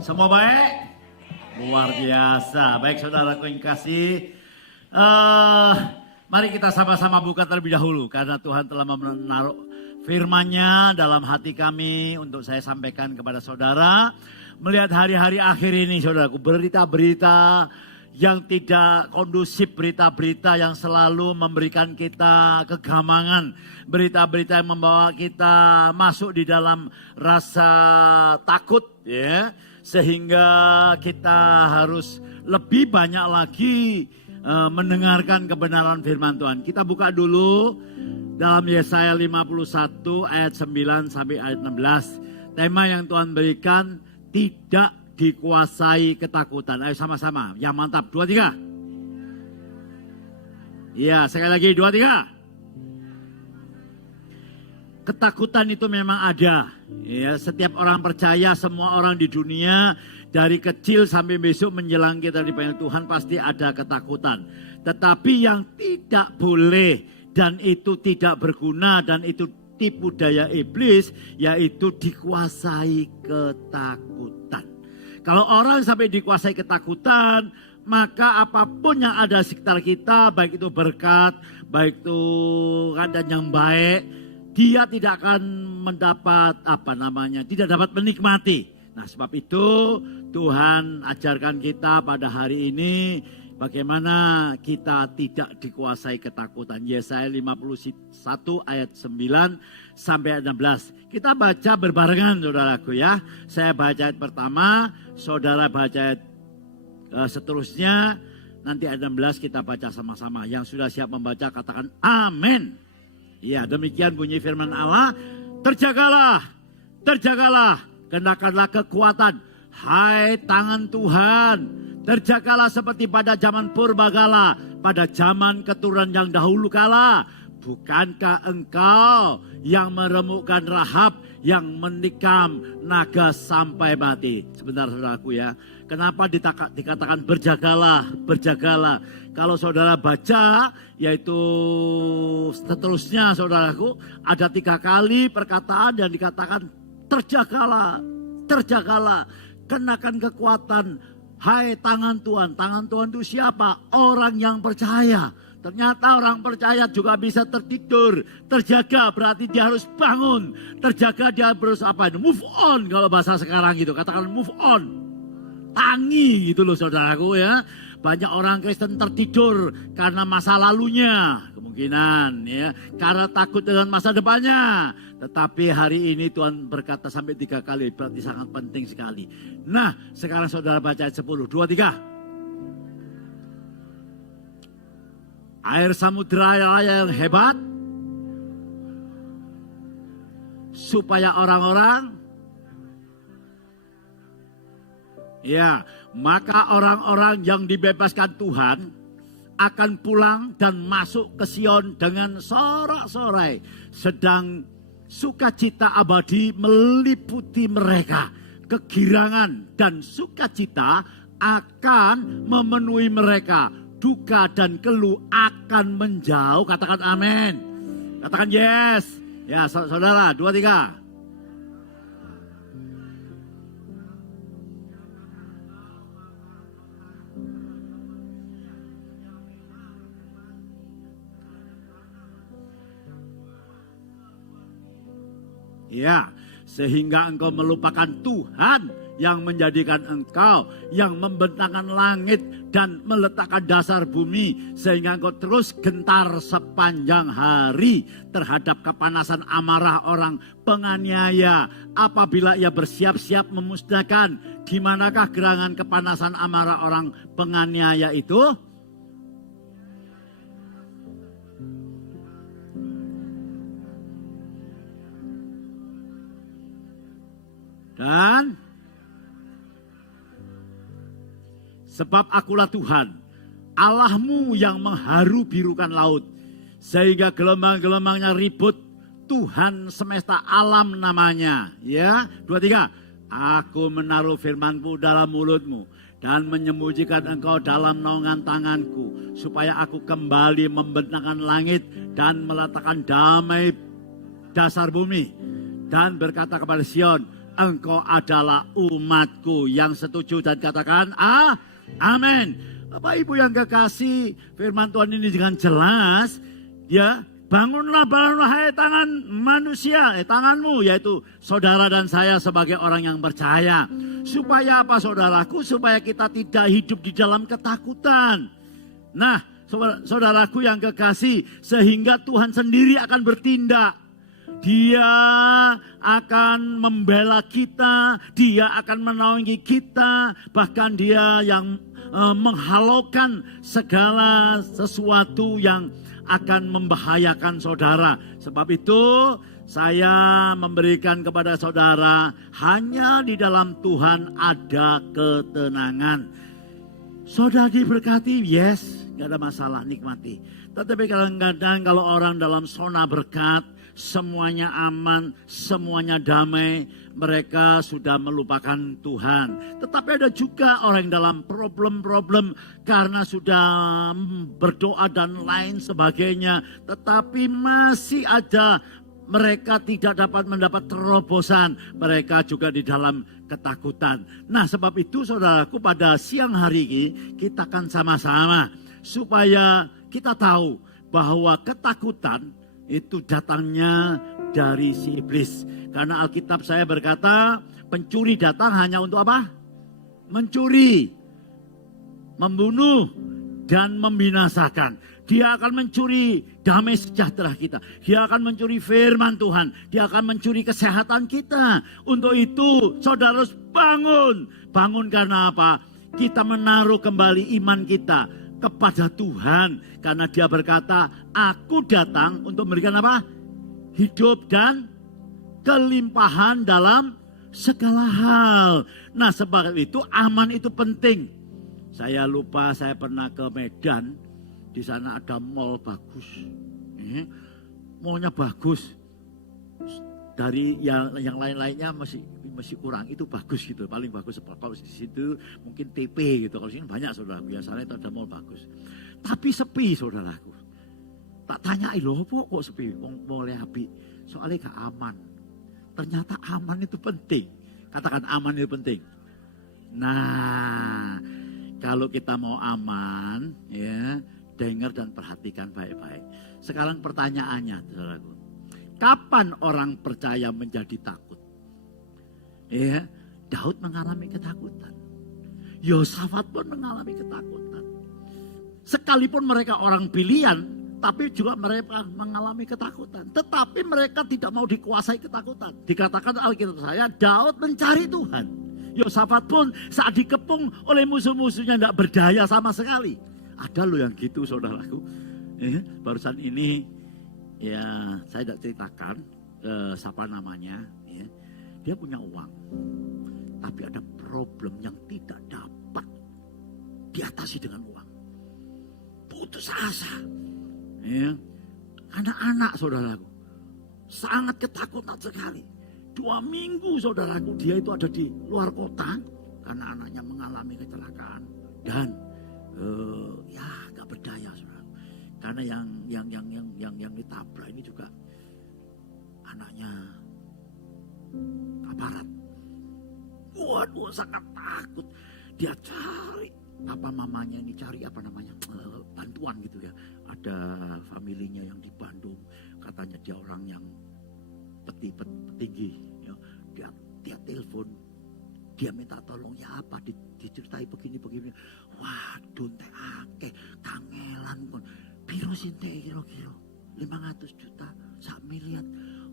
Semua baik? Luar biasa. Baik saudaraku yang kasih. Mari kita sama-sama buka terlebih dahulu. Karena Tuhan telah menaruh firman-Nya dalam hati kami untuk saya sampaikan kepada saudara. Melihat hari-hari akhir ini saudaraku, berita-berita yang tidak kondusif, berita-berita yang selalu memberikan kita kegamangan, berita-berita yang membawa kita masuk di dalam rasa takut, ya, sehingga kita harus lebih banyak lagi mendengarkan kebenaran firman Tuhan. Kita buka dulu dalam Yesaya 51 ayat 9 sampai ayat 16. Tema yang Tuhan berikan, tidak dikuasai ketakutan. Ayo sama-sama, yang mantap. 2, 3. Iya, sekali lagi 2, 3. Ketakutan itu memang ada. Ya, setiap orang percaya, semua orang di dunia dari kecil sampai besok menjelang kita dipanggil Tuhan pasti ada ketakutan. Tetapi yang tidak boleh dan itu tidak berguna dan itu tipu daya iblis, yaitu dikuasai ketakutan. Kalau orang sampai dikuasai ketakutan, maka apapun yang ada di sekitar kita, baik itu berkat, baik itu keadaan yang baik, dia tidak akan mendapat tidak dapat menikmati. Nah, sebab itu Tuhan ajarkan kita pada hari ini bagaimana kita tidak dikuasai ketakutan. Yesaya 51 ayat 9 sampai ayat 16. Kita baca berbarengan saudaraku ya. Saya baca ayat pertama, saudara baca ayat seterusnya. Nanti ayat 16 kita baca sama-sama. Yang sudah siap membaca katakan amin. Ya, demikian bunyi firman Allah. Terjagalah, terjagalah, kenakanlah kekuatan. Hai tangan Tuhan, terjagalah seperti pada zaman purbakala, pada zaman keturunan yang dahulu kala. Bukankah engkau yang meremukkan Rahab, yang menikam naga sampai mati? Sebentar saudaraku ya, kenapa dikatakan berjagalah, berjagalah? Kalau saudara baca, yaitu seterusnya saudaraku, ada 3 kali perkataan yang dikatakan terjagalah, terjagalah, kenakan kekuatan. Hai tangan Tuhan. Tangan Tuhan itu siapa? Orang yang percaya. Ternyata orang percaya juga bisa tertidur. Terjaga berarti dia harus bangun. Terjaga dia harus move on kalau bahasa sekarang gitu. Katakan move on. Tangi gitu loh saudaraku ya. Banyak orang Kristen tertidur karena masa lalunya. Kemungkinan ya. Karena takut dengan masa depannya. Tetapi hari ini Tuhan berkata sampai 3 kali. Berarti sangat penting sekali. Nah sekarang saudara baca ayat 10. 2, 3. Air samudera yang hebat. Supaya orang-orang. Ya, maka orang-orang yang dibebaskan Tuhan akan pulang dan masuk ke Sion dengan sorak-sorai. Sedang sukacita abadi meliputi mereka. Kegirangan dan sukacita akan memenuhi mereka. Duka dan keluh akan menjauh. Katakan amin. Katakan yes. Ya saudara 2, 3. Ya, sehingga engkau melupakan Tuhan yang menjadikan engkau, yang membentangkan langit dan meletakkan dasar bumi, sehingga engkau terus gentar sepanjang hari terhadap kepanasan amarah orang penganiaya. Apabila ia bersiap-siap memusnahkan, di manakah gerangan kepanasan amarah orang penganiaya itu? Dan sebab akulah Tuhan, Allahmu yang mengharu birukan laut, sehingga gelombang-gelombangnya ribut. Tuhan semesta alam namanya. Ya, 2, 3. Aku menaruh firmanku dalam mulutmu dan menyembunyikan engkau dalam naungan tanganku, supaya aku kembali membentangkan langit dan meletakkan damai dasar bumi. Dan berkata kepada Sion, engkau adalah umatku. Yang setuju dan katakan amin. Bapak Ibu yang kekasih, firman Tuhan ini dengan jelas, ya, bangunlah hai tangan manusia, tanganmu, yaitu saudara dan saya sebagai orang yang percaya. Supaya apa saudaraku? Supaya kita tidak hidup di dalam ketakutan. Nah, saudaraku yang kekasih, sehingga Tuhan sendiri akan bertindak. Dia akan membela kita, dia akan menaungi kita, bahkan dia yang menghalaukan segala sesuatu yang akan membahayakan saudara. Sebab itu saya memberikan kepada saudara, hanya di dalam Tuhan ada ketenangan. Saudara diberkati, yes, gak ada masalah, nikmati. Tetapi kadang-kadang kalau orang dalam zona berkat, semuanya aman, semuanya damai, mereka sudah melupakan Tuhan. Tetapi ada juga orang dalam problem-problem karena sudah berdoa dan lain sebagainya, tetapi masih ada mereka tidak dapat mendapat terobosan. Mereka juga di dalam ketakutan. Nah, sebab itu saudaraku, pada siang hari ini kita akan sama-sama supaya kita tahu bahwa ketakutan itu datangnya dari si iblis. Karena Alkitab saya berkata, pencuri datang hanya untuk apa? Mencuri, membunuh, dan membinasakan. Dia akan mencuri damai sejahtera kita. Dia akan mencuri firman Tuhan. Dia akan mencuri kesehatan kita. Untuk itu saudara harus bangun. Bangun karena apa? Kita menaruh kembali iman kita kepada Tuhan. Karena dia berkata, aku datang untuk memberikan apa? Hidup dan kelimpahan dalam segala hal. Nah, sebab itu aman itu penting. Saya lupa, saya pernah ke Medan. Di sana ada mall bagus. Mallnya bagus. Dari yang lain-lainnya masih kurang. Itu bagus gitu, paling bagus. Kalau di situ mungkin TP gitu. Kalau sini banyak saudara. Biasanya itu ada mall bagus. Tapi sepi saudaraku. Tak tanyai loh, kok sepi? Mallnya api. Soalnya gak aman. Ternyata aman itu penting. Katakan aman itu penting. Nah, kalau kita mau aman, ya, dengar dan perhatikan baik-baik. Sekarang pertanyaannya, saudaraku, kapan orang percaya menjadi takut? Ya, Daud mengalami ketakutan. Yosafat pun mengalami ketakutan. Sekalipun mereka orang pilihan, tapi juga mereka mengalami ketakutan. Tetapi mereka tidak mau dikuasai ketakutan. Dikatakan Alkitab saya, Daud mencari Tuhan. Yosafat pun saat dikepung oleh musuh-musuhnya tidak berdaya sama sekali. Ada loh yang gitu saudaraku. Barusan ini ya saya tidak ceritakan siapa namanya. Ya. Dia punya uang. Tapi ada problem yang tidak dapat diatasi dengan uang. Putus asa. Ya. Anak-anak saudaraku. Sangat ketakutan sekali. 2 minggu saudaraku dia itu ada di luar kota. Karena anaknya mengalami kecelakaan. Dan ya gak berdaya saudara. Karena yang ditabrak ini juga anaknya aparat. Waduh, sangat takut. Dia cari papa mamanya ini, cari apa namanya, bantuan gitu ya. Ada familinya yang di Bandung, katanya dia orang yang petinggi ya. Dia telepon. Dia minta tolong, ya apa diceritai begini. Waduh, teh akeh kangelan pun. Piro sih teh kira-kira 500 juta, 1 miliar.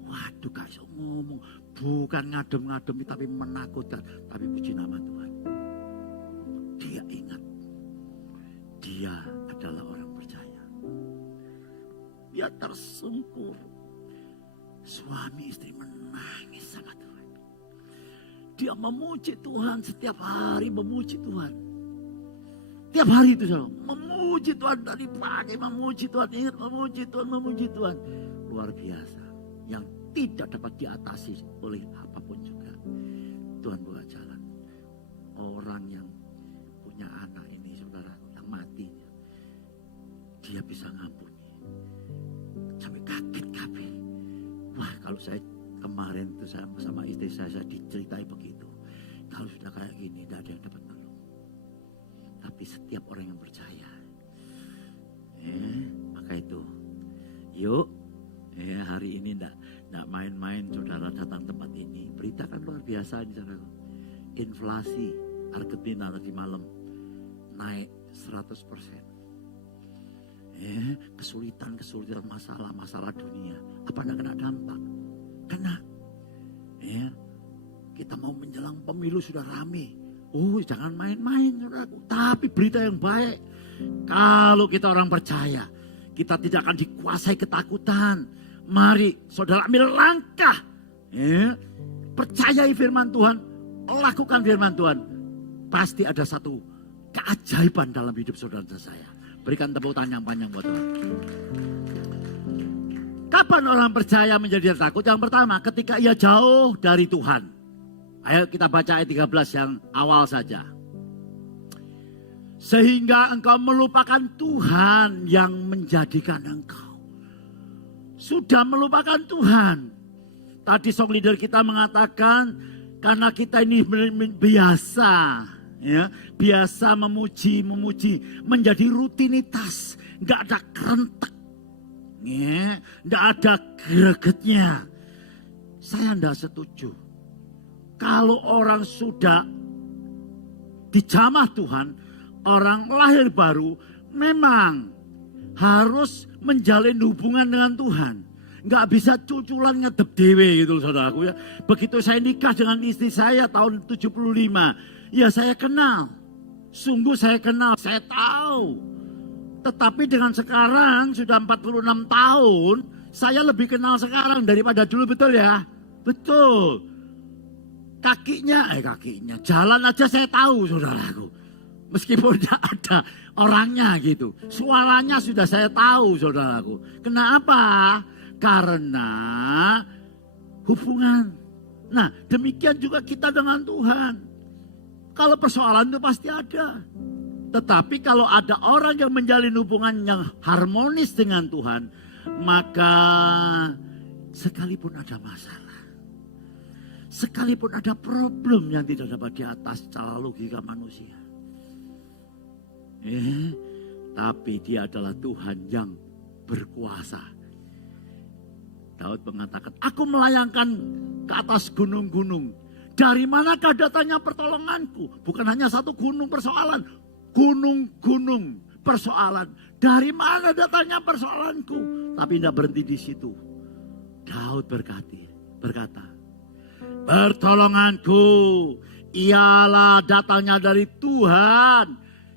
Waduh, gak iso ngomong. Bukan ngadem-ngadem tapi menakutkan. Tapi puji nama Tuhan. Dia ingat. Dia adalah orang percaya. Dia tersungkur. Suami istri menangis sama Tuhan. Dia memuji Tuhan setiap hari, memuji Tuhan. Tiap hari itu saudara, memuji Tuhan dari pagi, memuji Tuhan, ingat memuji Tuhan. Luar biasa, yang tidak dapat diatasi oleh apapun juga. Tuhan buka jalan. Orang yang punya anak ini saudara, yang mati, dia bisa ngampuni. Sampai kaget kabeh. Wah, kalau saya Kemarin tuh saya sama istri saya diceritai begitu. Kalau sudah kayak gini tidak ada yang dapat nolong. Tapi setiap orang yang percaya, maka itu, yuk, hari ini tidak main-main saudara datang tempat ini. Berita kan luar biasa ini saudara. Inflasi Argentina tadi malam naik 100%. Kesulitan masalah dunia. Apa tidak kena dampak? Kena. Kita mau menjelang pemilu sudah rame. Jangan main-main saudaraku. Tapi berita yang baik. Kalau kita orang percaya, kita tidak akan dikuasai ketakutan. Mari saudara ambil langkah. Percayai firman Tuhan. Lakukan firman Tuhan. Pasti ada satu keajaiban dalam hidup saudara dan saya. Berikan tepuk tangan yang panjang buat Tuhan. Kapan orang percaya menjadi takut? Yang pertama ketika ia jauh dari Tuhan. Ayo kita baca ayat 13 yang awal saja. Sehingga engkau melupakan Tuhan yang menjadikan engkau. Sudah melupakan Tuhan. Tadi song leader kita mengatakan karena kita ini biasa. Biasa memuji menjadi rutinitas, nggak ada kerentek, nggak ada gregetnya. Saya nggak setuju. Kalau orang sudah dijamah Tuhan, orang lahir baru, memang harus menjalin hubungan dengan Tuhan. Nggak bisa cuculan ngedep dewe gitu saudaraku ya. Begitu saya nikah dengan istri saya tahun 75. Ya saya kenal, sungguh saya kenal, saya tahu. Tetapi dengan sekarang sudah 46 tahun, saya lebih kenal sekarang daripada dulu, betul ya? Betul. Kakinya, jalan aja saya tahu saudaraku. Meskipun tidak ada orangnya gitu. Suaranya sudah saya tahu saudaraku. Kenapa? Karena hubungan. Nah demikian juga kita dengan Tuhan. Kalau persoalan itu pasti ada. Tetapi kalau ada orang yang menjalin hubungan yang harmonis dengan Tuhan, maka sekalipun ada masalah, sekalipun ada problem yang tidak dapat di atas secara logika manusia, tapi dia adalah Tuhan yang berkuasa. Daud mengatakan, aku melayangkan ke atas gunung-gunung. Dari manakah datangnya pertolonganku? Bukan hanya satu gunung persoalan. Gunung-gunung persoalan. Dari mana datangnya persoalanku? Tapi tidak berhenti di situ. Daud berkata, pertolonganku ialah datangnya dari Tuhan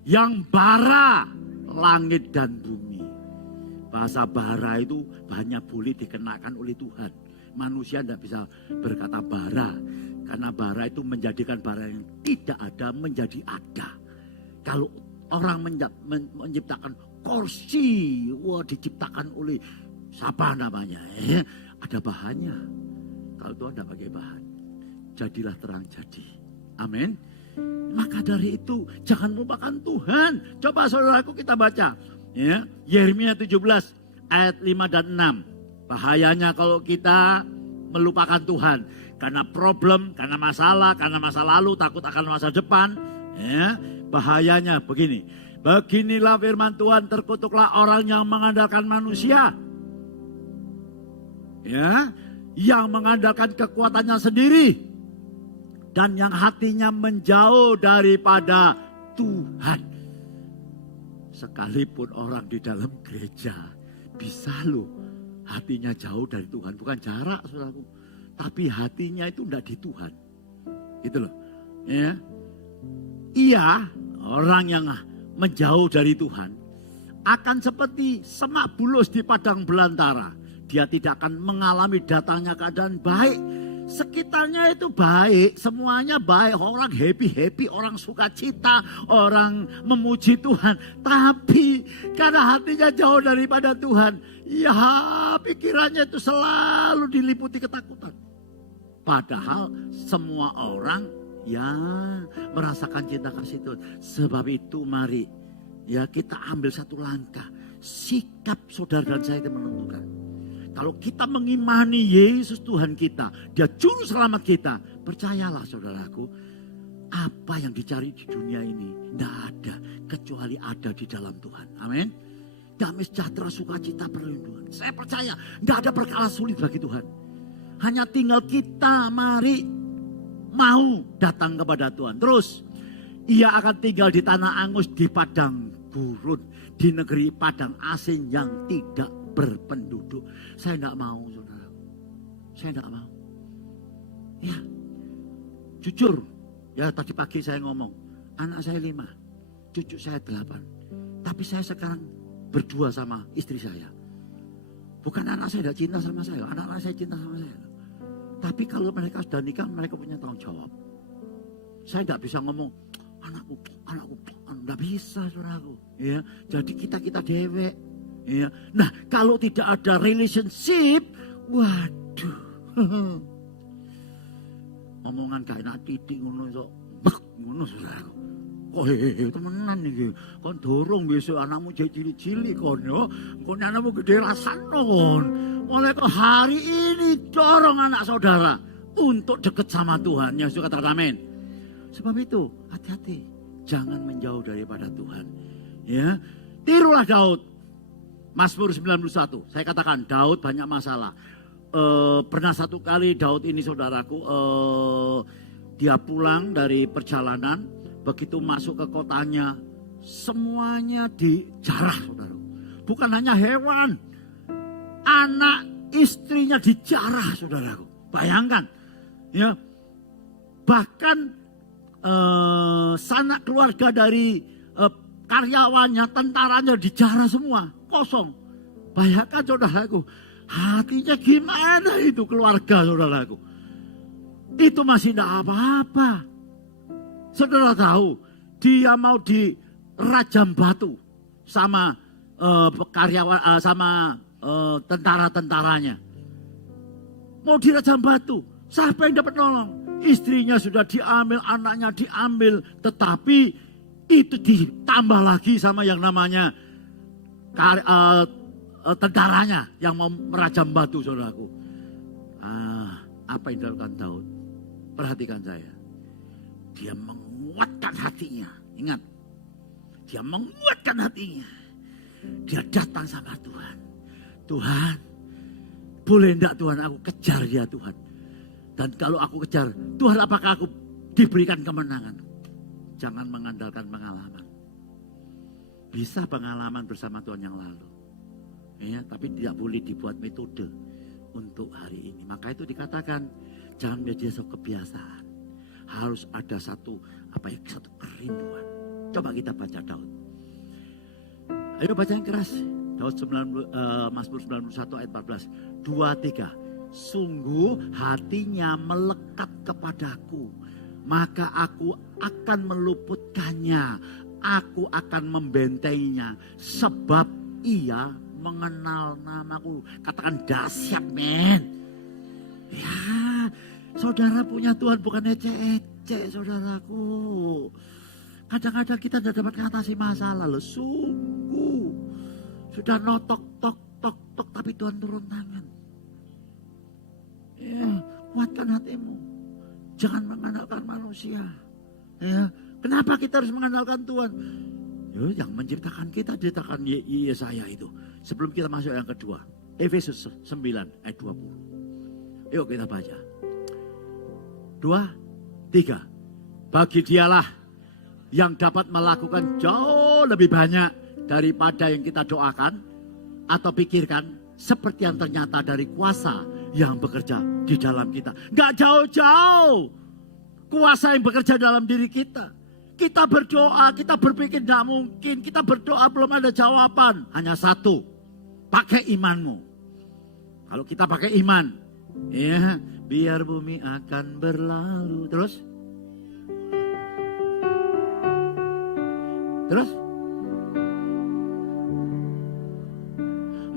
yang bara langit dan bumi. Bahasa bara itu hanya boleh dikenakan oleh Tuhan. Manusia tidak bisa berkata bara. Karena bara itu menjadikan bara yang tidak ada menjadi ada. Kalau orang menciptakan kursi, diciptakan oleh siapa namanya? Ada bahannya. Kalau Tuhan tidak pakai bahan, jadilah terang jadi. Amin. Maka dari itu jangan lupakan Tuhan. Coba saudaraku kita baca. Yeremia 17 ayat 5 dan 6. Bahayanya kalau kita melupakan Tuhan. Karena problem, karena masa lalu, takut akan masa depan. Bahayanya begini. Beginilah firman Tuhan, terkutuklah orang yang mengandalkan manusia. Yang mengandalkan kekuatannya sendiri. Dan yang hatinya menjauh daripada Tuhan. Sekalipun orang di dalam gereja bisa loh hatinya jauh dari Tuhan. Bukan jarak saudaraku. Tapi hatinya itu tidak di Tuhan. Gitu loh. Iya, orang yang menjauh dari Tuhan akan seperti semak bulus di padang belantara. Dia tidak akan mengalami datangnya keadaan baik. Sekitarnya itu baik, semuanya baik. Orang happy, orang sukacita, orang memuji Tuhan. Tapi karena hatinya jauh daripada Tuhan, ya pikirannya itu selalu diliputi ketakutan. Padahal semua orang merasakan cinta kasih Tuhan. Sebab itu mari kita ambil satu langkah. Sikap saudara dan saya itu menentukan. Kalau kita mengimani Yesus Tuhan kita, Dia juru selamat kita, percayalah saudaraku, apa yang dicari di dunia ini tidak ada kecuali ada di dalam Tuhan. Amin. Damai sejahtera, sukacita, perlindungan. Saya percaya tidak ada perkara sulit bagi Tuhan. Hanya tinggal kita mari mau datang kepada Tuhan. Terus Ia akan tinggal di tanah angus, di padang gurun, di negeri padang asing yang tidak berpenduduk. Saya tidak mau, saudara. Saya tidak mau. Ya, jujur. Ya tadi pagi saya ngomong, anak saya 5, cucu saya 8. Tapi saya sekarang berdua sama istri saya. Bukan anak saya tidak cinta sama saya, anak-anak saya cinta sama saya. Tapi kalau mereka sudah nikah, mereka punya tanggung jawab. Saya tidak bisa ngomong, anakku, tidak bisa, saudaraku. Ya, jadi kita dewek. Ya. Nah, kalau tidak ada relationship, waduh. Omongan gak enak titik ngono iso. Ngono saudaraku. Kok temenan iki. Kon dorong besok anakmu jadi cilik-cilik kon yo. Kon anakmu gede rasano kon. Oleh ke hari ini dorong anak saudara untuk dekat sama Tuhan. Yang suka katakan amin. Sebab itu hati-hati, jangan menjauh daripada Tuhan. Ya, tirulah Daud. Mazmur 91. Saya katakan Daud banyak masalah. Pernah satu kali Daud ini saudaraku, dia pulang dari perjalanan, begitu masuk ke kotanya, semuanya dijarah saudara. Bukan hanya hewan, anak istrinya dijarah saudaraku. Bayangkan, ya, bahkan sanak keluarga dari karyawannya, tentaranya dijarah semua, kosong. Bayangkan saudaraku, hatinya gimana itu keluarga saudaraku. Itu masih tidak apa-apa. Saudara tahu, dia mau dirajam batu sama karyawan, sama tentara-tentaranya. Mau dirajam batu, siapa yang dapat nolong? Istrinya sudah diambil, anaknya diambil, tetapi itu ditambah lagi sama yang namanya tentaranya yang mau merajam batu saudaraku. Apa yang dilakukan Daud? Perhatikan saya. Dia menguatkan hatinya. Ingat, dia menguatkan hatinya. Dia datang sama Tuhan. Tuhan, boleh enggak Tuhan aku kejar dia Tuhan. Dan kalau aku kejar, Tuhan apakah aku diberikan kemenangan? Jangan mengandalkan pengalaman. Bisa pengalaman bersama Tuhan yang lalu. Ya, tapi tidak boleh dibuat metode untuk hari ini. Maka itu dikatakan jangan menjadi satu kebiasaan. Harus ada satu kerinduan. Coba kita baca Daud. Ayo baca yang keras. Daud Mazmur 91 ayat 14. 2, 3. Sungguh hatinya melekat kepadaku, maka aku akan meluputkannya. Aku akan membentainya sebab ia mengenal namaku. Katakan dahsyat men. Ya, saudara punya Tuhan bukan ecek-ecek saudaraku. Kadang-kadang kita tidak dapat mengatasi masalah loh. Sungguh sudah notok tok tapi Tuhan turun tangan. Ya, kuatkan hatimu. Jangan mengandalkan manusia. Ya, kenapa kita harus mengandalkan Tuhan? Ya, yang menciptakan kita dikatakan Yesaya itu. Sebelum kita masuk yang kedua, Efesus 9 ayat 20. Yuk kita baca. 2, 3. Bagi dialah yang dapat melakukan jauh lebih banyak daripada yang kita doakan atau pikirkan, seperti yang ternyata dari kuasa yang bekerja di dalam kita. Gak jauh-jauh kuasa yang bekerja dalam diri kita. Kita berdoa, kita berpikir tidak mungkin. Kita berdoa belum ada jawaban. Hanya satu, pakai imanmu. Kalau kita pakai iman, ya, biar bumi akan berlalu. Terus?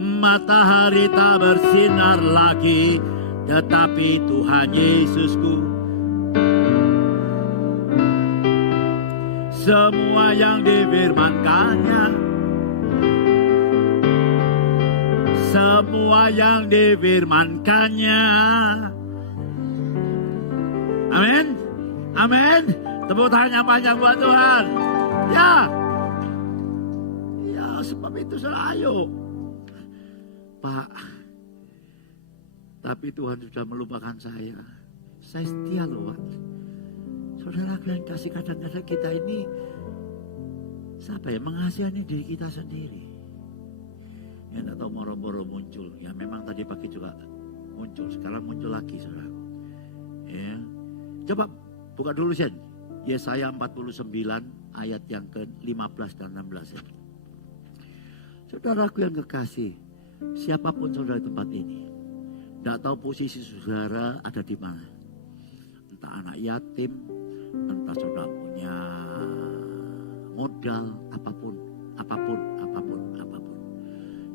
Matahari tak bersinar lagi, tetapi Tuhan Yesusku. Semua yang difirmankannya, semua semua yang difirmankannya. Amin. Amin. Tepuk tangan yang panjang buat Tuhan. Ya. Ya, sebab itu ayo. Pak, tapi Tuhan sudah melupakan saya. Saya setia loh, Pak. Saudara yang kasih, kadang-kadang kita ini siapa ya, mengasihani diri kita sendiri. Ya enggak tahu moro-moro muncul. Ya memang tadi pagi juga muncul, sekarang muncul lagi saudara. Ya. Coba buka dulu Sen. Yesaya 49 ayat yang ke-15 dan 16 ya. Saudaraku yang kekasih, siapapun saudara di tempat ini, tidak tahu posisi saudara ada di mana. Entah anak yatim, entah saudara punya modal, apapun.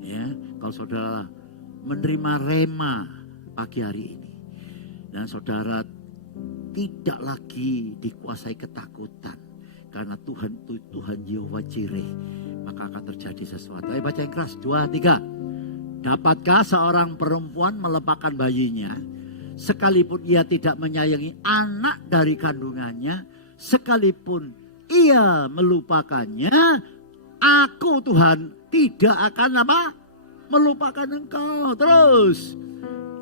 Ya, kalau saudara menerima rema pagi hari ini, dan saudara tidak lagi dikuasai ketakutan, karena Tuhan Yehova Jireh, maka akan terjadi sesuatu. Ayo baca yang keras, 2, 3. Dapatkah seorang perempuan melepaskan bayinya, sekalipun ia tidak menyayangi anak dari kandungannya, sekalipun ia melupakannya, aku Tuhan tidak akan melupakan engkau. Terus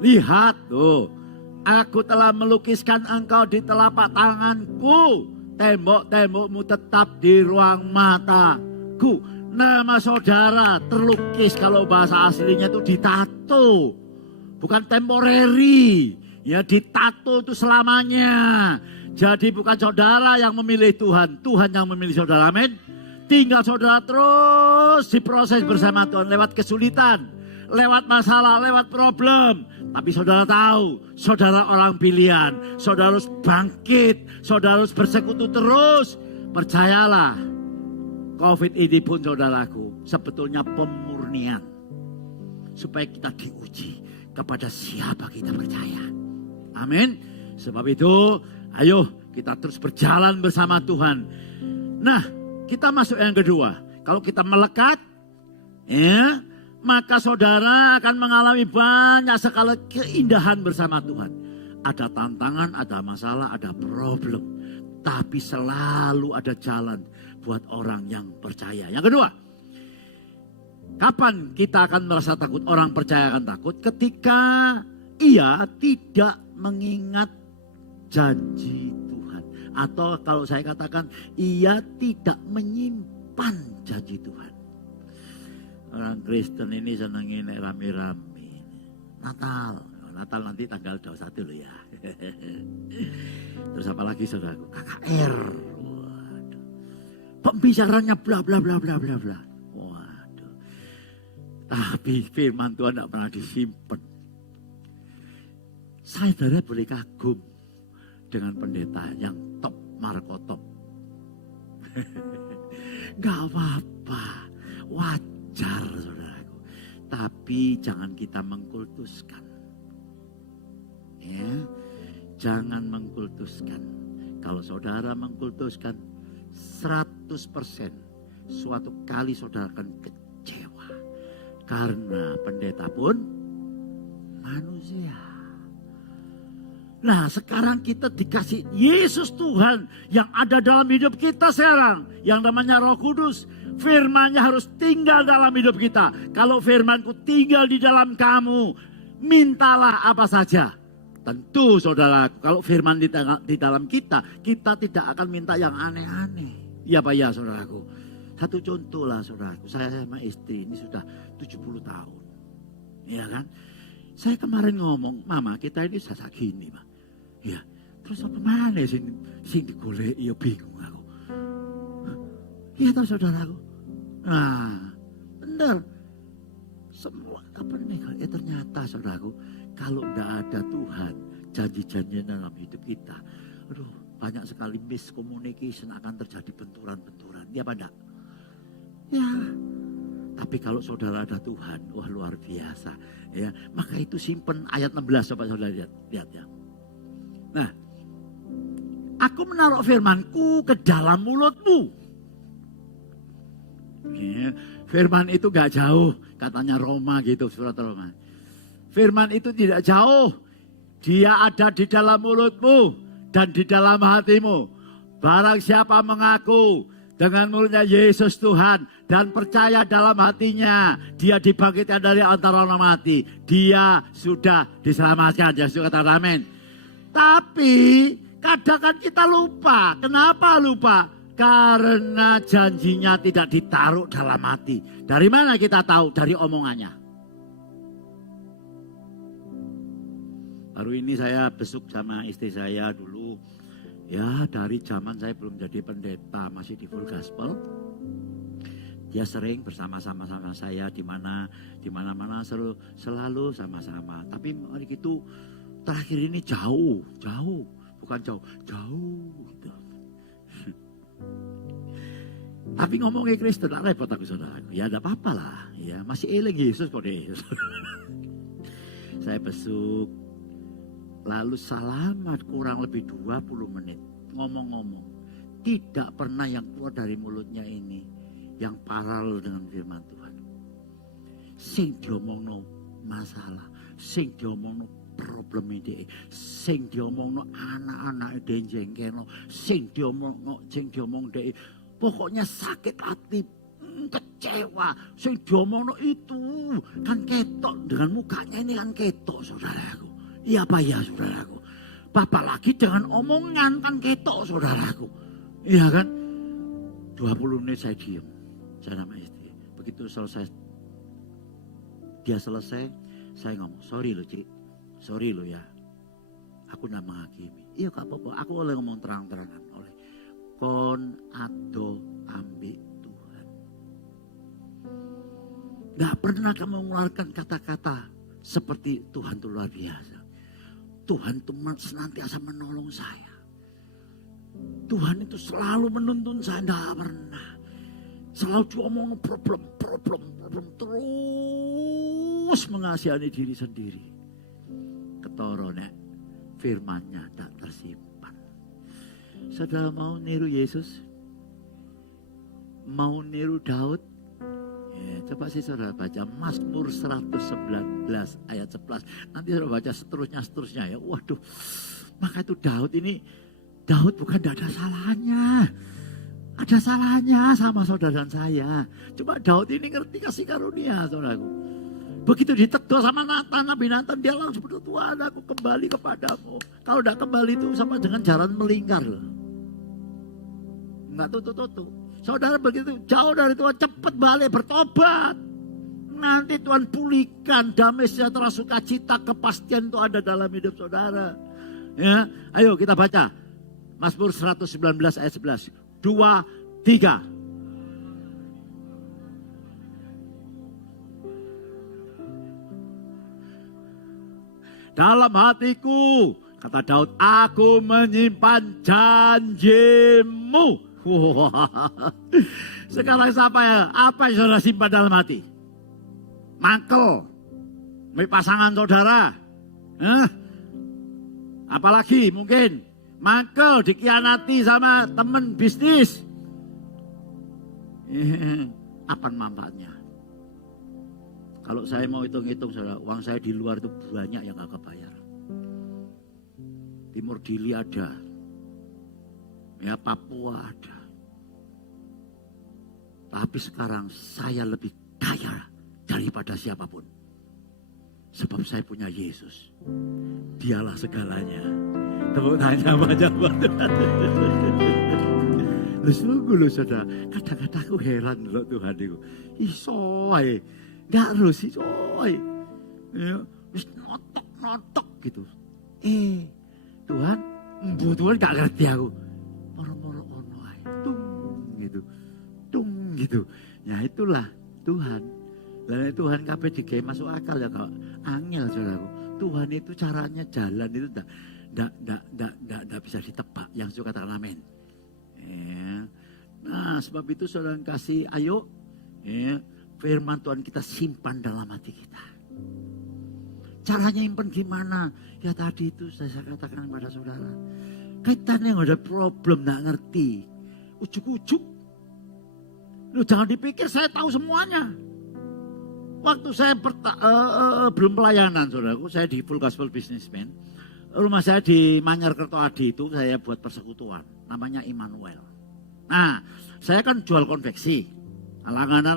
lihat tuh, aku telah melukiskan engkau di telapak tanganku, tembok-tembokmu tetap di ruang mataku. Nama saudara terlukis, kalau bahasa aslinya itu ditato, bukan temporary. Ya, ditato itu selamanya. Jadi bukan saudara yang memilih Tuhan, Tuhan yang memilih saudara. Amin. Tinggal saudara terus diproses bersama Tuhan lewat kesulitan, lewat masalah, lewat problem. Tapi saudara tahu, saudara orang pilihan. Saudara harus bangkit, saudara harus bersekutu terus. Percayalah, COVID ini pun saudaraku sebetulnya pemurnian. Supaya kita diuji kepada siapa kita percaya. Amin. Sebab itu, ayo kita terus berjalan bersama Tuhan. Nah, kita masuk yang kedua. Kalau kita melekat, ya, maka saudara akan mengalami banyak sekali keindahan bersama Tuhan. Ada tantangan, ada masalah, ada problem. Tapi selalu ada jalan buat orang yang percaya. Yang kedua, kapan kita akan merasa takut? Orang percaya akan takut ketika ia tidak mengingat janji Tuhan. Atau kalau saya katakan, ia tidak menyimpan janji Tuhan. Orang Kristen ini senangin rame-rame. Natal nanti tanggal 21 loh ya. Terus apalagi saudaraku, KKR. Waduh. Pembicaranya bla bla bla bla bla bla. Waduh. Tapi firman Tuhan tidak pernah disimpan. Saudara boleh kagum dengan pendeta yang top, markotop. Gak apa-apa, wajar saudaraku. Tapi jangan kita mengkultuskan. Ya, jangan mengkultuskan. Kalau saudara mengkultuskan 100%, suatu kali saudara akan kecewa. Karena pendeta pun manusia. Nah, sekarang kita dikasih Yesus Tuhan yang ada dalam hidup kita sekarang. Yang namanya Roh Kudus. Firman-Nya harus tinggal dalam hidup kita. Kalau firman-Ku tinggal di dalam kamu, mintalah apa saja. Tentu saudara, kalau firman di dalam kita, kita tidak akan minta yang aneh-aneh. Iya Pak ya saudaraku. Satu contoh lah saudaraku, saya sama istri ini sudah 70 tahun. Iya kan? Saya kemarin ngomong, Mama kita ini sasak gini Pak. Ya, terus apa mana sing digolek, ya bingung aku. Iya toh saudaraku. Nah, benar. Semua apa nih? Ternyata saudaraku, kalau tidak ada Tuhan, janji-janjinya dalam hidup kita, aduh, banyak sekali miscommunication, akan terjadi benturan-benturan. Ya apa enggak? Ya. Tapi kalau saudara ada Tuhan, wah luar biasa. Ya, maka itu simpen ayat 16 coba saudara lihat ya. Nah, aku menaruh firman-Ku ke dalam mulutmu. Ya, firman itu gak jauh, katanya Roma gitu, surat Roma. Firman itu tidak jauh. Dia ada di dalam mulutmu dan di dalam hatimu. Barang siapa mengaku dengan mulutnya Yesus Tuhan dan percaya dalam hatinya dia dibangkitkan dari antara orang mati, dia sudah diselamatkan. Yesus katakan amin. Tapi kadang kan kita lupa. Kenapa lupa? Karena janjinya tidak ditaruh dalam hati. Dari mana kita tahu? Dari omongannya. Baru ini saya besuk sama istri saya dulu. Ya dari zaman saya belum jadi pendeta, masih di full gospel. Dia sering bersama-sama sama saya di mana-mana selalu sama-sama. Tapi hari itu terakhir ini jauh, bukan jauh. Gitu. Tapi ngomongin Kristen, tak repot aku saudara. Ya ada apa-apa lah, ya masih eling Yesus kok deh. Saya besuk. Lalu salaman kurang lebih 20 menit. Ngomong-ngomong. Tidak pernah yang keluar dari mulutnya ini. Yang paralel dengan firman Tuhan. Sing diomongno masalah. Sing diomongno problem ini. Sing diomongno anak-anak ide jengkeno. Sing diomong deh. Pokoknya sakit hati. Kecewa. Sing diomongno itu. Kan ketok. Dengan mukanya ini kan ketok saudaraku. Iya apa ya saudaraku. Bapak lagi dengan omongan kan ketok saudaraku. Iya kan. 20 menit saya diem. Saya nama istri. Begitu selesai. Dia selesai. Saya ngomong. Sorry lo Cik. Sorry lo ya. Aku gak menghakimi. Iya gak apa-apa. Aku boleh ngomong terang-terangan. Oleh. Kon ado ambil Tuhan. Gak pernah kamu mengeluarkan kata-kata. Seperti Tuhan itu luar biasa. Tuhan itu senantiasa menolong saya. Tuhan itu selalu menuntun saya, tidak pernah. Selalu diomong problem. Terus mengasihani diri sendiri. Ketorone firmannya tak tersimpan. Saudara mau niru Yesus? Mau niru Daud? Ya, coba sih saudara baca Mazmur 119 ayat 11. Nanti saudara baca seterusnya ya. Waduh, maka itu Daud bukan tidak ada salahnya. Ada salahnya sama saudara dan saya. Coba Daud ini ngerti kasih karunia saudaraku. Begitu ditegur sama Nabi Nathan, dia langsung berdoa, Tuhan aku kembali kepadamu. Kalau tidak kembali itu sama dengan jalan melingkar loh. Enggak tutup. Saudara begitu jauh dari Tuhan, cepat balik bertobat. Nanti Tuhan pulihkan damai sejahtera sukacita, kepastian itu ada dalam hidup saudara. Ya, ayo kita baca Mazmur 119 ayat 11. 2, 3. Dalam hatiku, kata Daud, aku menyimpan janjimu. Sekarang siapa ya? Apa yang saudara simpan dalam hati? Mangkel, pasangan saudara. Apalagi mungkin mangkel dikhianati sama teman bisnis. Apa manfaatnya? Kalau saya mau hitung-hitung saudara, uang saya di luar itu banyak yang gak kebayar. Timur Dili ada, ya Papua ada. Tapi sekarang saya lebih kaya daripada siapapun. Sebab saya punya Yesus. Dialah segalanya. Tepuk tangan banyak banget. Sungguh loh saudara. Kadang-kadang aku heran loh Tuhan itu. Isoy. Gak harus isoy. Terus notok gitu. Tuhan. Tuhan gak ngerti aku. Moro-moro ono ae. Tung gitu. Ya itulah Tuhan. Dan Tuhan kabeh digawe masuk akal ya kok. Angel saudaraku. Tuhan itu caranya jalan itu enggak bisa ditebak. Yang suka katakan amin. Ya. Nah sebab itu saudara kasih ayo ya, firman Tuhan kita simpan dalam hati kita. Caranya simpan gimana? Ya tadi itu saya katakan kepada saudara. Kita yang ada problem enggak ngerti. Ujuk-ujuk. Lu jangan dipikir saya tahu semuanya. waktu saya belum pelayanan, saudaraku, saya di Full Gospel Businessman. Rumah saya di Manyar Kertoadi itu saya buat persekutuan, namanya Immanuel. Nah, saya kan jual konveksi, langganan,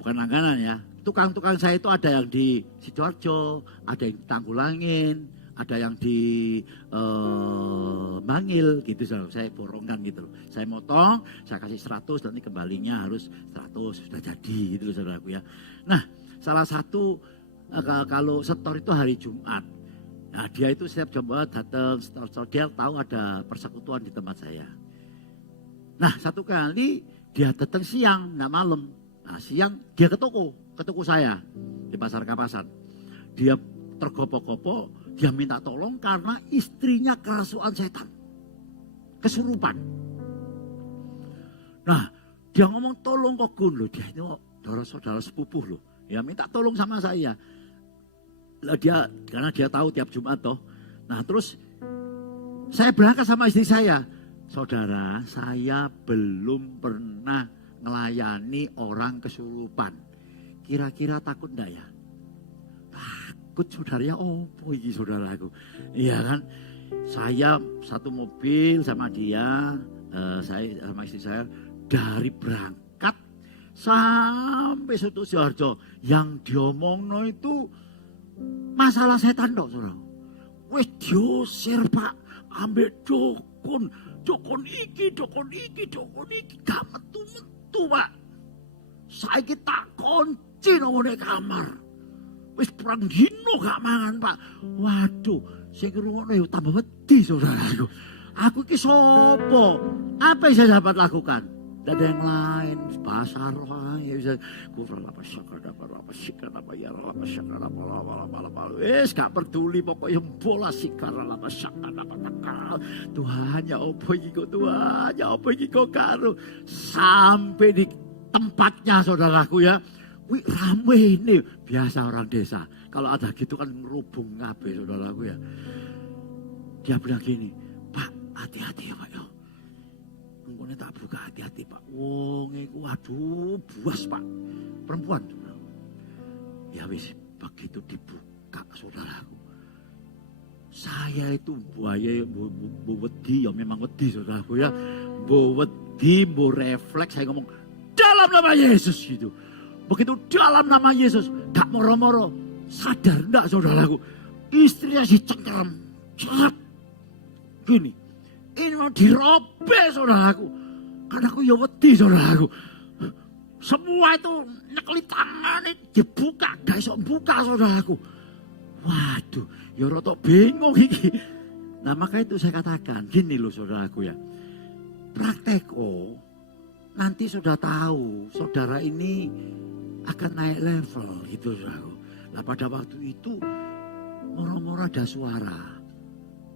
bukan langganan ya. Tukang-tukang saya itu ada yang di Sidoarjo, ada yang di Tanggulangin, ada yang di Bangil gitu, saya borongkan gitu. Saya motong, saya kasih 100, nanti kembalinya harus 100, sudah jadi gitu saudaraku ya. Nah, salah satu kalau setor itu hari Jumat. Nah, dia itu setiap Jumat datang, setor, dia tahu ada persekutuan di tempat saya. Nah, satu kali dia datang siang, nggak malam. Nah, siang dia ke toko saya di Pasar Kapasan. Dia tergopoh-gopoh, dia minta tolong karena istrinya kerasukan setan, kesurupan. Nah, dia ngomong tolong kok Gun loh, dia ini saudara sepupuh loh, ya minta tolong sama saya. Dia karena dia tahu tiap Jumat toh. Nah terus saya berangkat sama istri saya, saudara saya belum pernah melayani orang kesurupan. Kira-kira takut enggak ya? Takut saudara ya, oh ini saudaraku. Iya kan, saya satu mobil sama dia, saya sama istri saya dari berangkat sampai Sidoarjo. Yang diomongno itu masalah setan dok saudara. Wes diusir Pak, ambil dukun iki, gak metu Pak. Saiki tak kunci nang kamar. Wis perang dino gak mangan Pak. Waduh, sing ngrungokno yo tambah wedi saudaraku. Aku iki sapa? Apa yang saya dapat lakukan? Tidak ada yang lain, bahasa roh ya bisa kufur apa syakar apa syikar apa ya apa syakar apa wes gak peduli pokoknya bola sikar apa syakar apa nakal Tuhan ya opo iki kok Tuhan ya opo iki kok karo sampai di tempatnya saudaraku ya. Wih rame ini biasa orang desa kalau ada gitu kan ngerubung kabeh saudaraku ya. Dia bilang gini, Pak hati-hati ya Pak ya. Mungkin tak buka hati-hati Pak. Wong iku waduh buas Pak. Perempuan. Ya wis begitu dibuka saudaraku. Saya itu buaya wedi ya memang wedi saudaraku ya. Wedi, refleks saya ngomong dalam nama Yesus gitu. Begitu dalam nama Yesus gak moro-moro sadar enggak saudaraku. Istrinya si cengkeram. Gini. Ini mau dirobek saudaraku. Karena aku ya wedi saudaraku. Semua itu nyekeli tangan dibuka. Gak bisa buka saudaraku. Waduh. Ya rotok bingung ini. Nah maka itu saya katakan. Gini loh saudaraku ya. Prakteko. Nanti sudah tahu. Saudara ini akan naik level gitu saudaraku. Nah pada waktu itu. Moro-moro ada suara.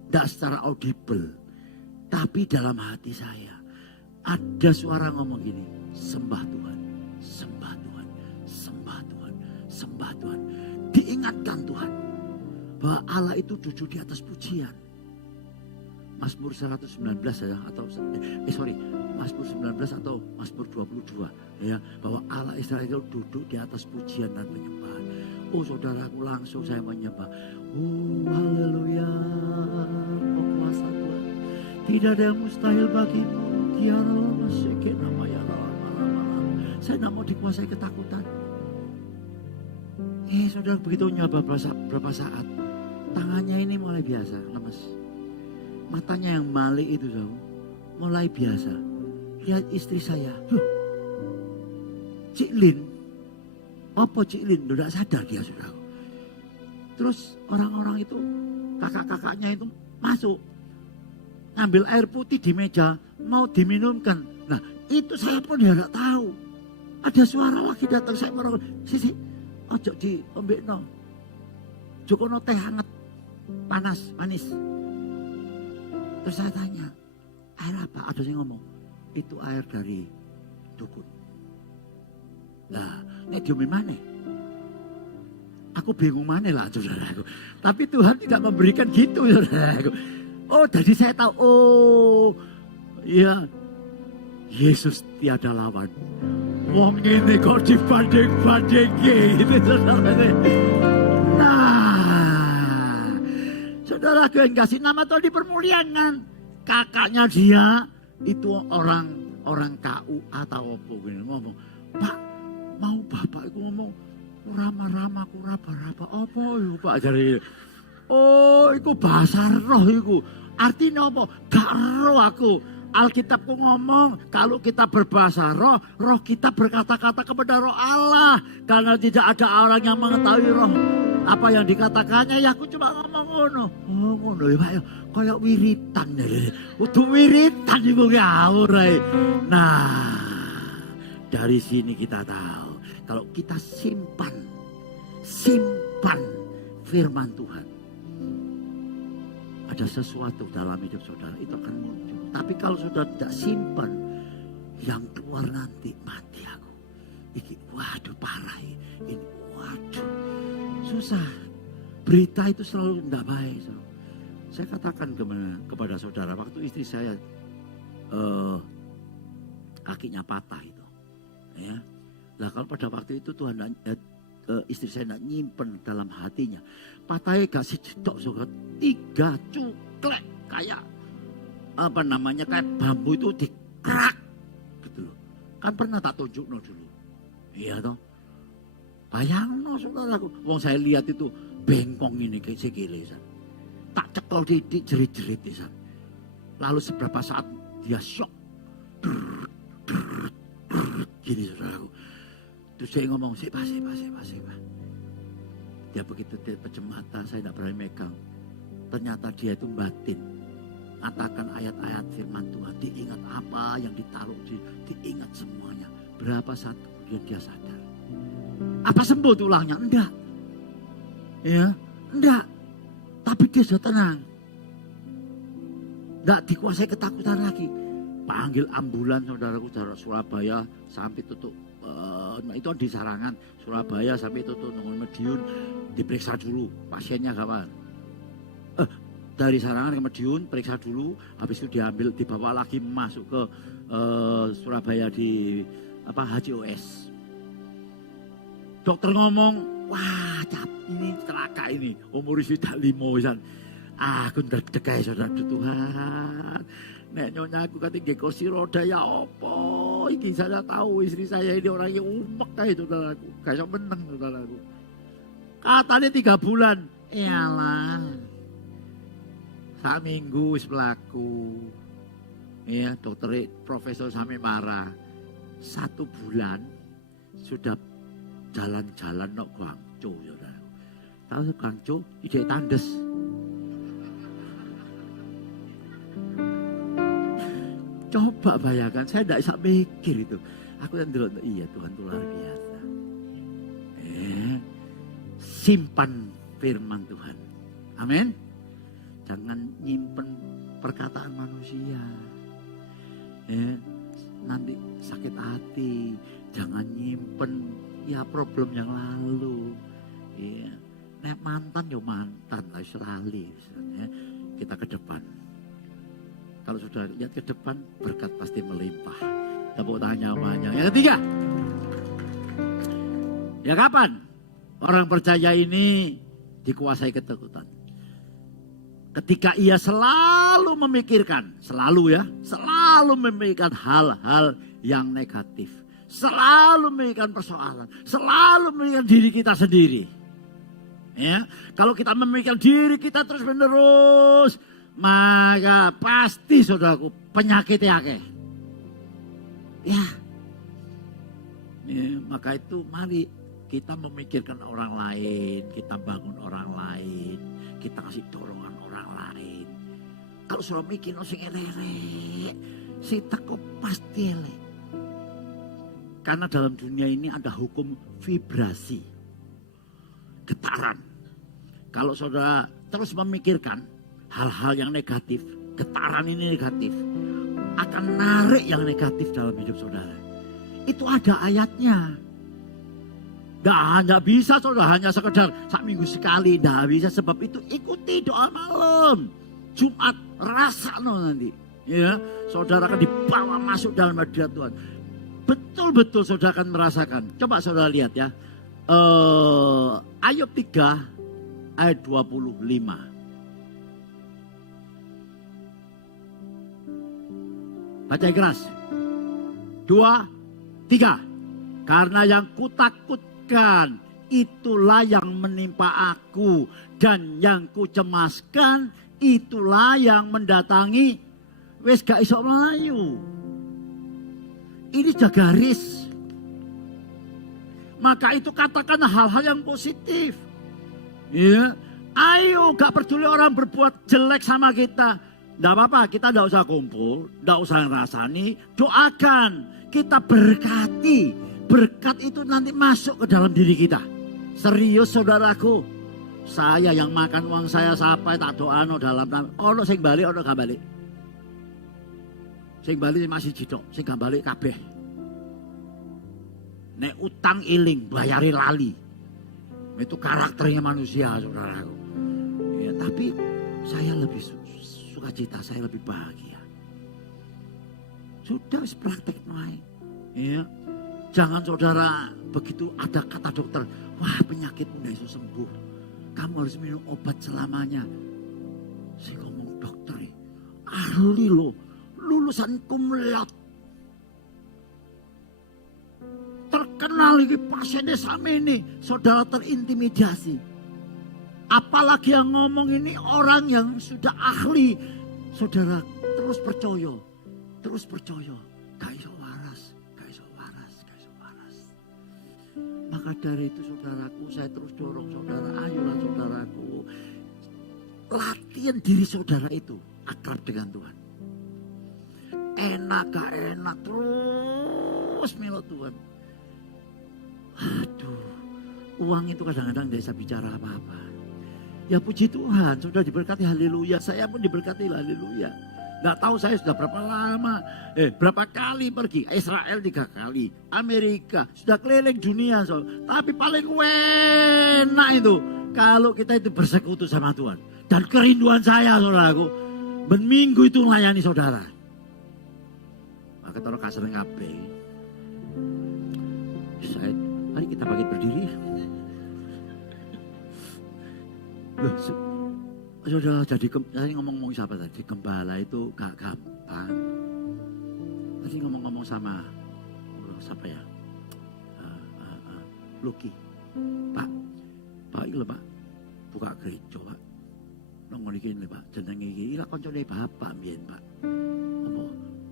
Tidak secara audible. Tapi dalam hati saya ada suara ngomong gini, sembah Tuhan, sembah Tuhan, sembah Tuhan, sembah Tuhan. Diingatkan Tuhan bahwa Allah itu duduk di atas pujian. Mazmur 119 ya atau Mazmur 19 atau Mazmur 22 ya bahwa Allah Israel itu duduk di atas pujian dan penyembahan. Oh saudaraku langsung saya menyembah. Oh haleluya, oh kuasa Tuhan. Tidak ada yang mustahil bagimu. Saya tidak mau dikuasai ketakutan. Saudara begitu nyoba berapa saat. Tangannya ini mulai biasa, lemas. Matanya yang malik itu mulai biasa. Lihat istri saya. Cik Lin. Apa Cik Lin? Tidak sadar dia saudara. Terus orang-orang itu, kakak-kakaknya itu masuk. Ambil air putih di meja, mau diminumkan. Nah itu saya pun ya gak tahu. Ada suara lagi datang, saya merokok. Sisi, ojo di ombek no. Jokono teh hangat, panas, manis. Terus saya tanya, air apa? Ada yang ngomong, itu air dari dukun. Nah, ini diomin mana? Aku bingung mana lah saudaraku. Tapi Tuhan tidak memberikan gitu saudaraku. Oh jadi saya tahu, oh ya Yesus tiada lawan. Wong ini kok dibanding-bandingin gitu saudara. Nah, saudara yang kasih nama Tuhan dipermuliakan. Kakaknya dia itu orang KU atau apa gini ngomong, Pak mau bapak itu ngomong rama-rama kuraba-raba apa itu Pak dari. Oh, itu bahasa roh itu. Artinya apa? Gak roh aku. Alkitabku ngomong kalau kita berbahasa roh, roh kita berkata-kata kepada roh Allah. Karena tidak ada orang yang mengetahui roh apa yang dikatakannya. Ya aku cuma ngomong ngono. Oh ngono ya Pak ya. Kayak wiritan ya. Untuk wiritan ibu ngawur. Nah dari sini kita tahu. Kalau kita simpan firman Tuhan. Ada sesuatu dalam hidup saudara itu akan muncul. Tapi kalau sudah tidak simpan, yang keluar nanti mati aku. Ini waduh parah ini, waduh susah. Berita itu selalu tidak baik. So. Saya katakan kepada saudara, waktu istri saya kakinya patah itu, ya. Lah kalau pada waktu itu Tuhan istri saya tidak nyimpen dalam hatinya. Patahnya gak sejedok, so, 3 cuklek kayak apa namanya kayak bambu itu dikerak gitu loh. Kan pernah tak tunjuk dulu. Iya toh. Bayang saudaraku. Wong saya lihat itu bengkong ini kayak sikile. Tak cekel didik jerit-jerit. Lalu seberapa saat dia shock. Gini saudaraku. Terus saya ngomong, Pak. Dia begitu dia pejam mata, saya tidak berani megang. Ternyata dia itu batin. Katakan ayat-ayat firman Tuhan. Diingat apa yang ditaruh, diingat semuanya. Berapa saat kemudian dia sadar. Apa sembuh tulangnya? Enggak. Ya, enggak. Tapi dia sudah tenang. Enggak dikuasai ketakutan lagi. Panggil ambulan saudaraku dari Surabaya sampai tutup. Itu di Sarangan, Surabaya sampai tutup Madiun. Diperiksa dulu pasiennya kapan. Dari Sarangan ke Madiun periksa dulu. Habis itu dibawa lagi masuk ke Surabaya di HCOS. Dokter ngomong, wah ini celaka ini. Umur sudah 5. Aku deg-deg saudara Tuhan. Nek nyonya aku kata kursi roda ya opo. Iki saya tahu istri saya ini orangnya umek kayak saudaraku. Kayak meneng saudaraku. Katanya 3 bulan. Iyalah. Sak minggu wis mlaku. Ya, dokter profesor sampai marah. 1 bulan sudah jalan-jalan nok Guangzhou saudaraku. Tahu Guangzhou ide tandes. Coba bayangkan, saya tidak bisa mikir itu. Aku kan dulu, iya Tuhan itu luar biasa. Simpan firman Tuhan. Amin. Jangan nyimpen perkataan manusia. Nanti sakit hati. Jangan nyimpen ya problem yang lalu. Nek mantan ya mantan, lah selalu. Kita ke depan. Kalau sudah lihat ke depan, berkat pasti melimpah. Tepuk tangan nyamanya. Yang ketiga. Ya kapan? Orang percaya ini dikuasai ketakutan. Ketika ia selalu memikirkan, selalu memikirkan hal-hal yang negatif. Selalu memikirkan persoalan. Selalu memikirkan diri kita sendiri. Ya, kalau kita memikirkan diri kita terus menerus, maka pasti saudaraku penyakitnya akeh. Ya. Maka itu mari kita memikirkan orang lain, kita bangun orang lain, kita kasih dorongan orang lain. Kalau sudah mikir sing elek, si teko pasti elek. Karena dalam dunia ini ada hukum vibrasi, getaran. Kalau saudara terus memikirkan hal-hal yang negatif, getaran ini negatif, akan narik yang negatif dalam hidup saudara. Itu ada ayatnya. Nggak bisa saudara hanya sekedar sak minggu sekali. Nggak bisa, sebab itu ikuti doa malam. Jumat rasa nanti. Ya, saudara akan dibawa masuk dalam hadirat Tuhan. betul-betul saudara akan merasakan. Coba saudara lihat ya. Ayub 3 ayat 25. Baca keras. 2, 3. Karena yang kutakutkan itulah yang menimpa aku. Dan yang kucemaskan itulah yang mendatangi. Wes gak iso melayu. Ini sudah garis. Maka itu katakan hal-hal yang positif. Ya, ayo gak peduli orang berbuat jelek sama kita. Tidak apa-apa, kita tidak usah kumpul, tidak usah ngerasani, doakan, kita berkati. Berkat itu nanti masuk ke dalam diri kita. Serius saudaraku, saya yang makan uang saya sampai tak doano dalam ono sing balik, ono gak balik. Sing balik masih jidok, sing gak balik kabeh. Nek utang iling, bayari lali. Itu karakternya manusia saudaraku. Ya, tapi saya lebih sukacita, saya lebih bahagia. Sudah praktek main. Ya. Jangan saudara begitu ada kata dokter, wah penyakitmu tidak bisa sembuh. Kamu harus minum obat selamanya. Saya ngomong dokter, ahli loh, lulusan cum laude. Terkenal ini pasiennya sama ini, saudara terintimidasi. Apalagi yang ngomong ini orang yang sudah ahli. Saudara terus percaya. Gak iso waras. Maka dari itu saudaraku, saya terus dorong saudara. Ayolah saudaraku. Latihan diri saudara itu akrab dengan Tuhan. Enak gak enak terus milik Tuhan. Aduh, uang itu kadang-kadang tidak bisa bicara apa-apa. Ya puji Tuhan, sudah diberkati, haleluya. Saya pun diberkati, haleluya. Nggak tahu saya sudah berapa lama, berapa kali pergi. Israel 3 kali, Amerika, sudah keliling dunia. Tapi paling enak itu, kalau kita itu bersekutu sama Tuhan. Dan kerinduan saya, saudaraku, berminggu itu melayani saudara. Maka taruh kasar ngapain. Mari kita bangkit berdiri. Loh, sudah jadi tadi ngomong siapa tadi? Gembala itu gak gampang. Tadi ngomong sama siapa ya? Luki. Pak iki lho Pak. Buka gereja Pak. Nang iki lho Pak, jenenge iki lak koncone Bapak mbiyen Pak. Apa?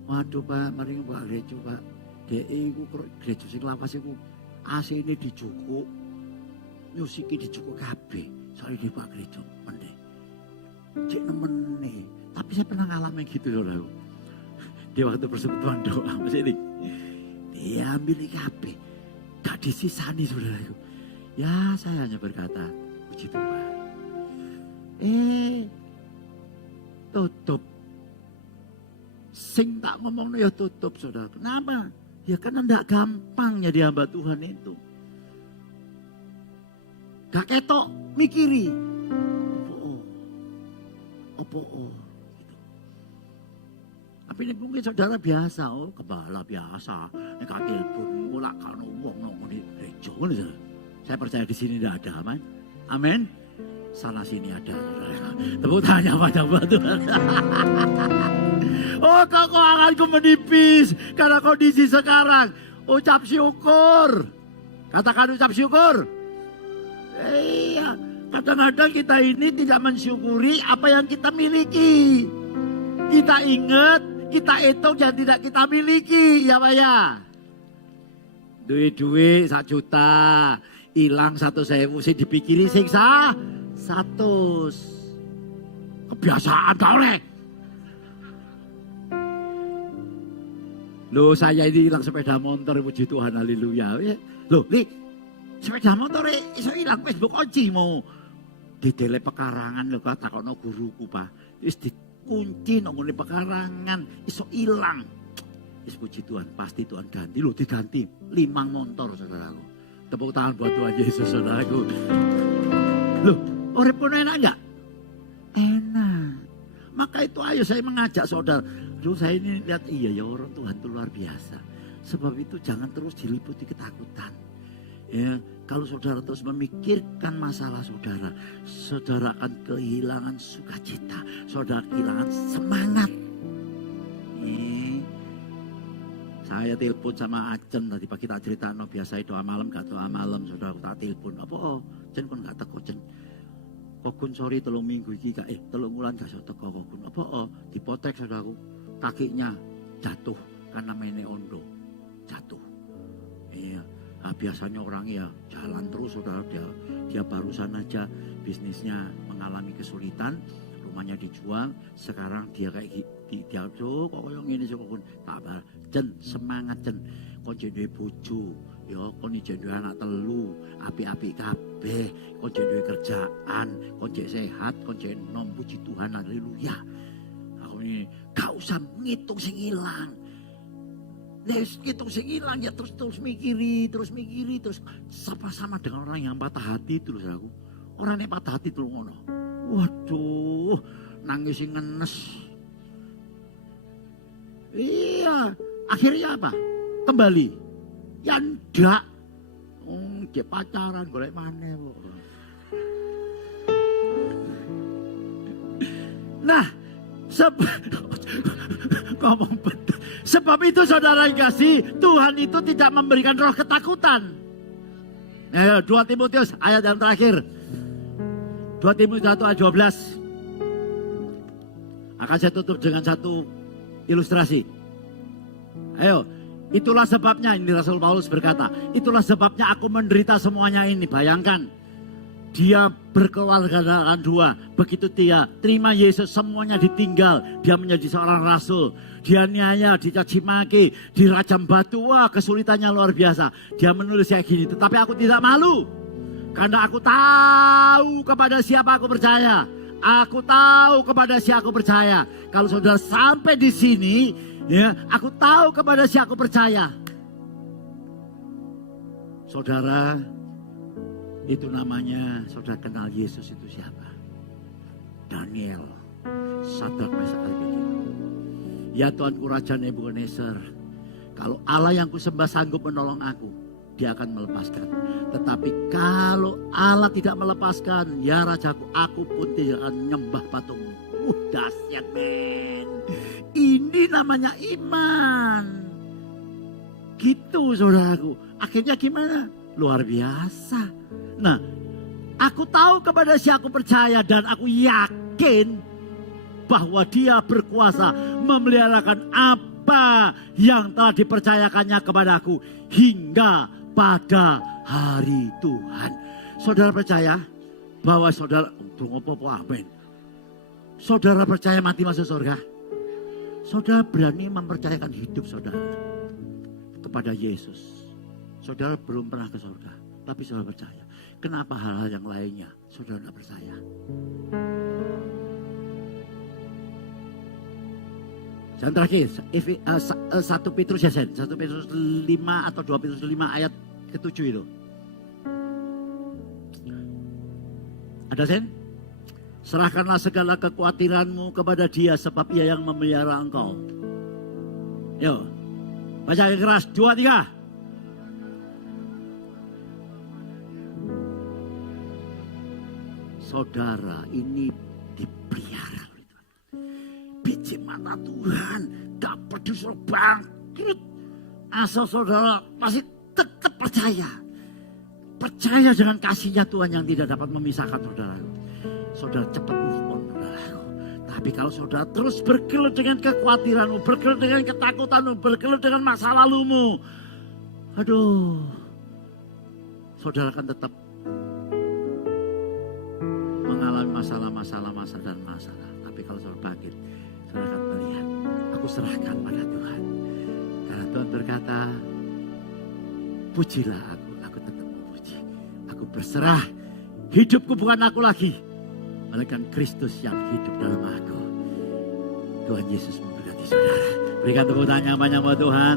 Waduh Pak, mari buka gereja Pak. Dek iku gereja sing lawas iku AC ini dijukuk, musik dijukuk kabeh. Soalnya di Pak Gereja, mending. Cik nemen nih. Tapi saya pernah ngalamin gitu saudara. Di waktu persekutuan doa, masih ini. Dia ambil kabeh. Gak disisani saudara. Ya saya hanya berkata, puji Tuhan. Tutup. Sing tak ngomong ya tutup saudara. Kenapa? Ya karena tidak gampang jadi hamba Tuhan itu. Gak ketok, mikiri. Apa gitu. Tapi ini mungkin saudara biasa, kepala biasa. Ini gak telepon, mulak kan uang nongol di gereja. Saya percaya di sini tidak ada, amin. Amin. Sana sini ada. Tepuk tanya pada Tuhan. Oh keuanganku menipis karena kondisi sekarang. Ucap syukur. Katakan ucap syukur. Iya, kadang-kadang kita ini tidak mensyukuri apa yang kita miliki. Kita ingat, kita hitung dan tidak kita miliki. Ya Pak ya. Duit-duit 1 juta. Hilang 1.000 sih dipikiri siksa 100. Kebiasaan kau oleh. Loh saya ini hilang sepeda motor, puji Tuhan, haleluya. Loh Li, sepeda motor iso hilang, Facebook kunci mau. Di tele pekarangan lho kata kono guruku Pak. Wis dikunci nang ngene pekarangan, iso hilang. Wis puji Tuhan, pasti Tuhan ganti. Loh diganti 5 motor saudaraku. Tepuk tangan buat Tuhan Yesus saudaraku. Loh, uripmu enak enggak? Enak. Maka itu ayo saya mengajak saudara. Duh saya ini lihat iya ya orang Tuhan itu luar biasa. Sebab itu jangan terus diliputi ketakutan. Ya, kalau saudara terus memikirkan masalah saudara, saudara akan kehilangan sukacita, saudara kehilangan semangat. Saya telepon sama Acen tadi pagi tak cerita, no biasa doa malam gak doa malam, saudara tak telepon. Apa Cen kon gak teko Cen? Kokun sorry 3 minggu iki gak 3 bulan gak iso teko kokun. Apa dipotek saudaraku, kakinya jatuh karena mene ondo, jatuh. Iya. Nah, biasanya orang ya jalan terus saudara, dia barusan aja bisnisnya mengalami kesulitan, rumahnya dijual, sekarang dia kayak dia kok yang ini pun tak apa. Cen semangat Cen, kon jenenge bojo ya, kon jenenge anak telu, api-api kabeh, kon jenenge kerjaan, kon sehat, kon nom puji Tuhan, haleluya. Aku ini gak usah ngitung sing ilang. Nes ngitung sing ilang ya terus mikiri, terus sama dengan orang yang patah hati itu loh aku. Orang yang patah hati itu ngono. Waduh, nangis ngenes. Iya, akhirnya apa? Kembali. Ya ndak. Dia pacaran golek maneh kok. Nah, ngomong betul. Sebab itu saudara yang kasih, Tuhan itu tidak memberikan roh ketakutan. 2 Timotius ayat yang terakhir. 2 Timotius 1 ayat 12. Akan saya tutup dengan satu ilustrasi. Ayo, itulah sebabnya, ini Rasul Paulus berkata, itulah sebabnya aku menderita semuanya ini. Bayangkan, dia berkeluarga dengan 2. Begitu dia terima Yesus, semuanya ditinggal. Dia menjadi seorang rasul. Dia niaya, dicaci maki, dirajam batu. Wah, kesulitannya luar biasa. Dia menulis kayak gini, tetapi aku tidak malu. Karena aku tahu kepada siapa aku percaya. Aku tahu kepada siapa aku percaya. Kalau saudara sampai di sini, ya, aku tahu kepada siapa aku percaya. Saudara, itu namanya, saudara kenal Yesus itu siapa? Daniel, Sadrak, Mesak, Abednego. Ya Tuanku Raja Nebukadnezar, kalau Allah yang kusembah sanggup menolong aku, dia akan melepaskan. Tetapi kalau Allah tidak melepaskan, ya Rajaku, aku pun tidak akan nyembah patungmu. Dahsyat men. Ini namanya iman. Gitu saudaraku. Akhirnya gimana? Luar biasa. Nah, aku tahu kepada siapa aku percaya dan aku yakin bahwa dia berkuasa memeliharakan apa yang telah dipercayakannya kepadaku hingga pada hari Tuhan. Saudara percaya bahwa saudara, amin. Saudara percaya mati masuk surga? Saudara berani mempercayakan hidup saudara kepada Yesus. Saudara belum pernah ke surga, tapi saudara percaya. Kenapa hal-hal yang lainnya saudara tidak percaya? Dan terakhir, 1 Petrus ya Sen, 1 Petrus 5 atau 2 Petrus 5 ayat ke-7 itu. Ada Sen? Serahkanlah segala kekhawatiranmu kepada Dia sebab Ia yang memelihara engkau. Yo, baca yang keras, 2, 3. Saudara, ini dipelihara. Biji mata Tuhan, dapat disuruh bangkit. Asal saudara masih tetap percaya. Percaya dengan kasihnya Tuhan yang tidak dapat memisahkan saudara. Saudara cepat move on saudaraku. Tapi kalau saudara terus bergelut dengan kekhawatiranmu, bergelut dengan ketakutanmu, bergelut dengan masa lalumu. Aduh, saudara akan tetap mengalami masalah dan masalah. Tapi kalau saudara bangkit, saudara akan melihat, aku serahkan pada Tuhan. Karena Tuhan berkata, pujilah aku tetap memuji. Aku berserah, hidupku bukan aku lagi, melainkan Kristus yang hidup dalam aku. Tuhan Yesus memberkati saudara. Berikan tepuk tangan banyak buat Tuhan.